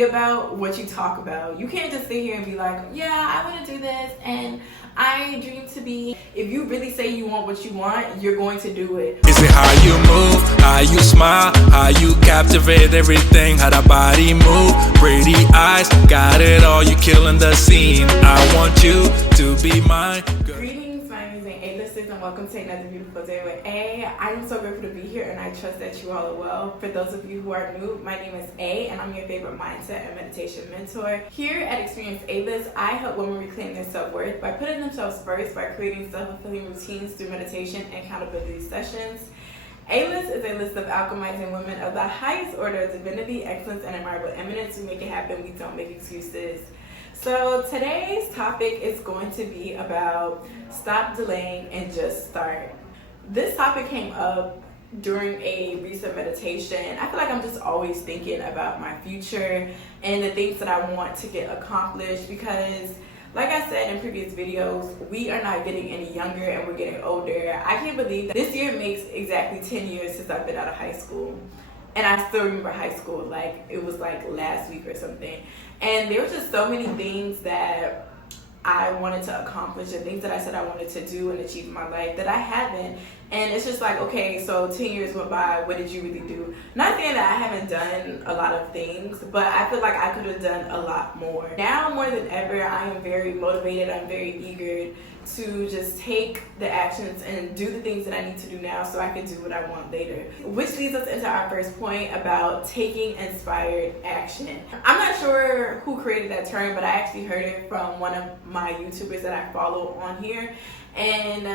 be about what you talk about. You can't just sit here and be like, yeah, I want to do this and I dream to be. If you really say you want what you want, you're going to do it. Is it how you move, how you smile, how you captivate everything, how that body move, pretty eyes, got it all, you killing the scene. I want you to be mine. Greetings, my name is A-listers and welcome to another beautiful day with A. I am so grateful to be here and I trust that you all are well. For those of you who are new, my name is A and I'm your favorite mindset and meditation mentor. Here at Experience A-List, I help women reclaim their self-worth by putting themselves first by creating self-fulfilling routines through meditation and accountability sessions. A-List is a list of alchemizing women of the highest order of divinity, excellence, and admirable eminence. We make it happen, we don't make excuses. So today's topic is going to be about stop delaying and just start. This topic came up during a recent meditation. I feel like I'm just always thinking about my future and the things that I want to get accomplished because, like I said in previous videos, we are not getting any younger and we're getting older. I can't believe that this year makes exactly 10 years since I've been out of high school. And I still remember high school like it was like last week or something. And there were just so many things that I wanted to accomplish and things that I said I wanted to do and achieve in my life that I haven't. And it's just like, okay, so 10 years went by, what did you really do? Not saying that I haven't done a lot of things, but I feel like I could have done a lot more. Now more than ever, I am very motivated, I'm very eager to just take the actions and do the things that I need to do now so I can do what I want later. Which leads us into our first point about taking inspired action. I'm not sure who created that term, but I actually heard it from one of my YouTubers that I follow on here. And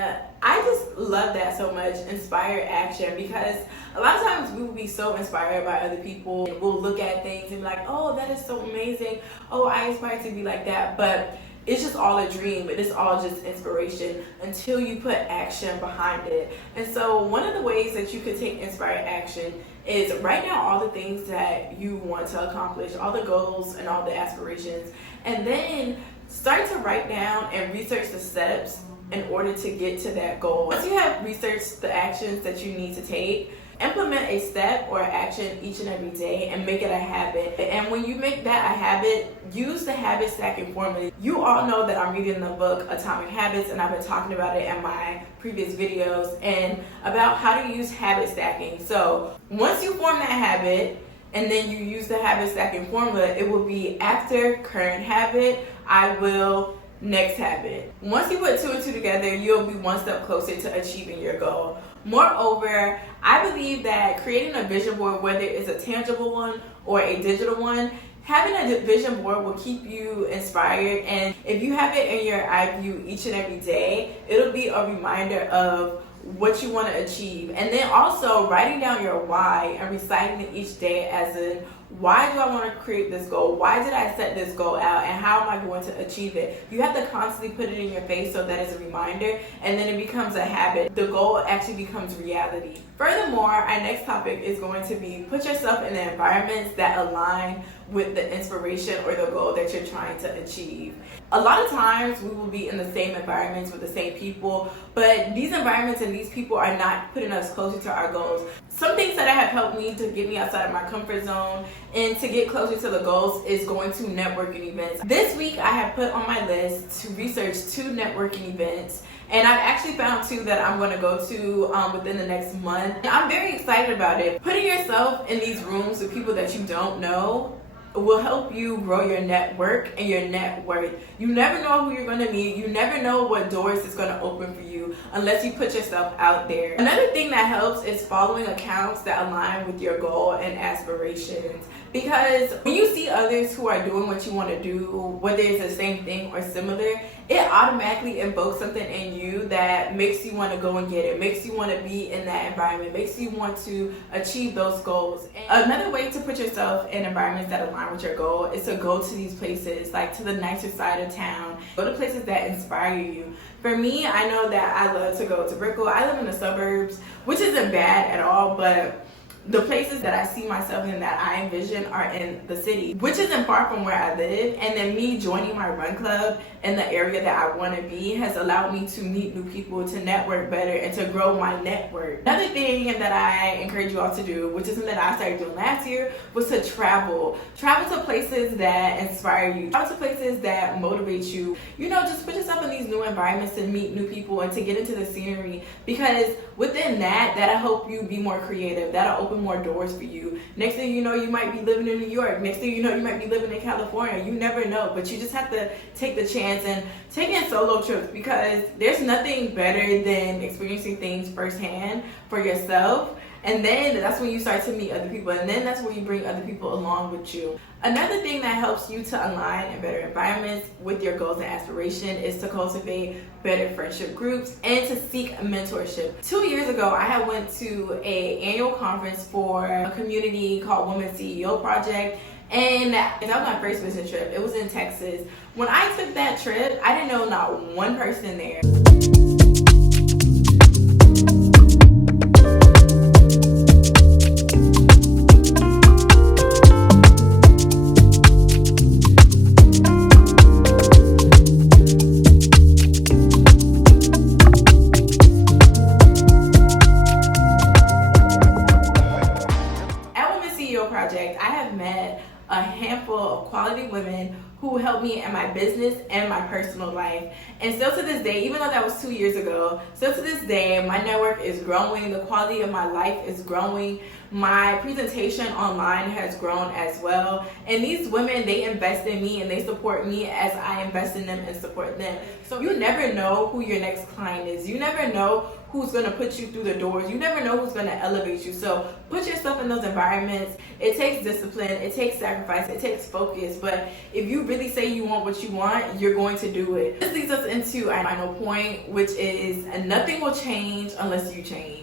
I just love that so much, inspired action, because a lot of times we will be so inspired by other people and we'll look at things and be like, oh, that is so amazing. Oh, I aspire to be like that. But it's just all a dream. It's all just inspiration until you put action behind it. And so one of the ways that you could take inspired action is write down all the things that you want to accomplish, all the goals and all the aspirations, and then start to write down and research the steps in order to get to that goal. Once you have researched the actions that you need to take, implement a step or action each and every day and make it a habit. And when you make that a habit, use the habit stacking formula. You all know that I'm reading the book Atomic Habits and I've been talking about it in my previous videos and about how to use habit stacking. So once you form that habit and then you use the habit stacking formula, it will be after current habit, I will next habit. Once you put two and two together, you'll be one step closer to achieving your goal. Moreover, I believe that creating a vision board, whether it's a tangible one or a digital one, having a vision board will keep you inspired. And if you have it in your eye view each and every day, it'll be a reminder of what you want to achieve. And then also writing down your why and reciting it each day as in, why do I want to create this goal? Why did I set this goal out? And how am I going to achieve it? You have to constantly put it in your face so that it's a reminder and then it becomes a habit. The goal actually becomes reality. Furthermore, our next topic is going to be put yourself in the environments that align with the inspiration or the goal that you're trying to achieve. A lot of times we will be in the same environments with the same people, but these environments and these people are not putting us closer to our goals. Some things that have helped me to get me outside of my comfort zone and to get closer to the goals is going to networking events. This week I have put on my list to research 2 networking events, and I've actually found 2 that I'm going to go to within the next month. And I'm very excited about it. Putting yourself in these rooms with people that you don't know will help you grow your network and your net worth. You never know who you're going to meet. You never know what doors it's going to open for you unless you put yourself out there. Another thing that helps is following accounts that align with your goal and aspirations. Because when you see others who are doing what you want to do, whether it's the same thing or similar, it automatically invokes something in you that makes you want to go and get it, makes you want to be in that environment, makes you want to achieve those goals. And another way to put yourself in environments that align with your goal is to go to these places, like to the nicer side of town. Go to places that inspire you. For me, I know that I love to go to Brickell. I live in the suburbs, which isn't bad at all, but The places that I see myself in, that I envision, are in the city, which isn't far from where I live. And then me joining my run club in the area that I want to be has allowed me to meet new people, to network better, and to grow my network. Another thing that I encourage you all to do, which is something that I started doing last year, was to travel. Travel to places that inspire you. Travel to places that motivate you. You know, just put yourself in these new environments to meet new people and to get into the scenery, because within that'll help you be more creative. That'll open more doors for you. Next thing you know, you might be living in New York. Next thing you know, you might be living in California. You never know, but you just have to take the chance and take in solo trips, because there's nothing better than experiencing things firsthand for yourself. And then that's when you start to meet other people, and then that's when you bring other people along with you. Another thing that helps you to align in better environments with your goals and aspiration is to cultivate better friendship groups and to seek mentorship. 2 years ago, I had went to an annual conference for a community called Women CEO Project, and that was my first business trip. It was in Texas. When I took that trip, I didn't know not one person there. Project, I have met a handful of quality women who helped me in my business and my personal life. And still to this day, even though that was 2 years ago, still to this day, my network is growing. The quality of my life is growing. My presentation online has grown as well. And these women, they invest in me and they support me as I invest in them and support them. So you never know who your next client is. You never know who's going to put you through the doors. You never know who's going to elevate you. So put yourself in those environments. It takes discipline. It takes sacrifice. It takes focus. But if you really say you want what you want, you're going to do it. This leads us into our final point, which is nothing will change unless you change.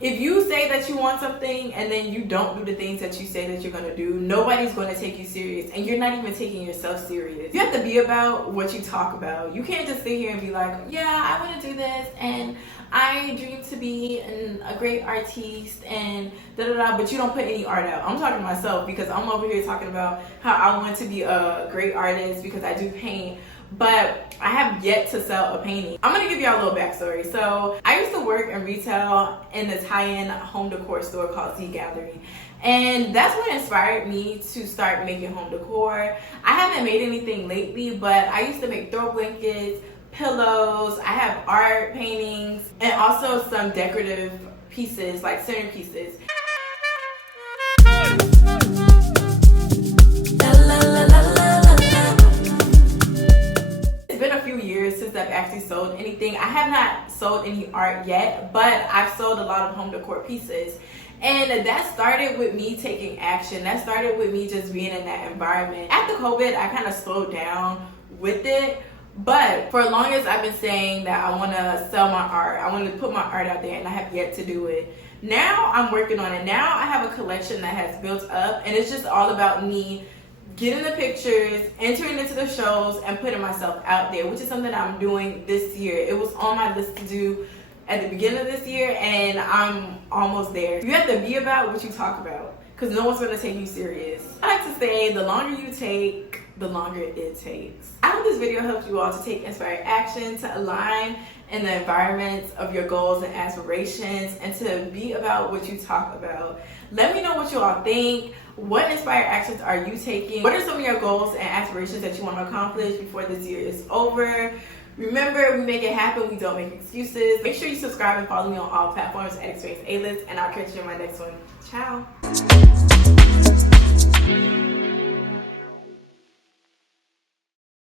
If you say that you want something and then you don't do the things that you say that you're going to do, nobody's going to take you serious, and you're not even taking yourself serious. You have to be about what you talk about. You can't just sit here and be like, yeah, I want to do this and I dream to be a great artiste and da-da-da, but you don't put any art out. I'm talking to myself, because I'm over here talking about how I want to be a great artist because I do paint, but I have yet to sell a painting. I'm gonna give y'all a little backstory. So I used to work in retail in this high-end home decor store called Z Gallery. And that's what inspired me to start making home decor. I haven't made anything lately, but I used to make throw blankets, pillows, I have art paintings, and also some decorative pieces, like centerpieces. Since I've actually sold anything. I have not sold any art yet, but I've sold a lot of home decor pieces. And that started with me taking action. That started with me just being in that environment. After COVID, I kind of slowed down with it. But for as long as I've been saying that I want to sell my art, I want to put my art out there, and I have yet to do it. Now I'm working on it. Now I have a collection that has built up, and it's just all about me getting the pictures, entering into the shows, and putting myself out there, which is something I'm doing this year. It was on my list to do at the beginning of this year, and I'm almost there. You have to be about what you talk about, because no one's going to take you serious. I like to say, the longer you take, the longer it takes. I hope this video helped you all to take inspired action, to align in the environments of your goals and aspirations, and to be about what you talk about. Let me know what you all think. What inspired actions are you taking? What are some of your goals and aspirations that you want to accomplish before this year is over? Remember, we make it happen, we don't make excuses. Make sure you subscribe and follow me on all platforms at Experience A-List, and I'll catch you in my next one. Ciao.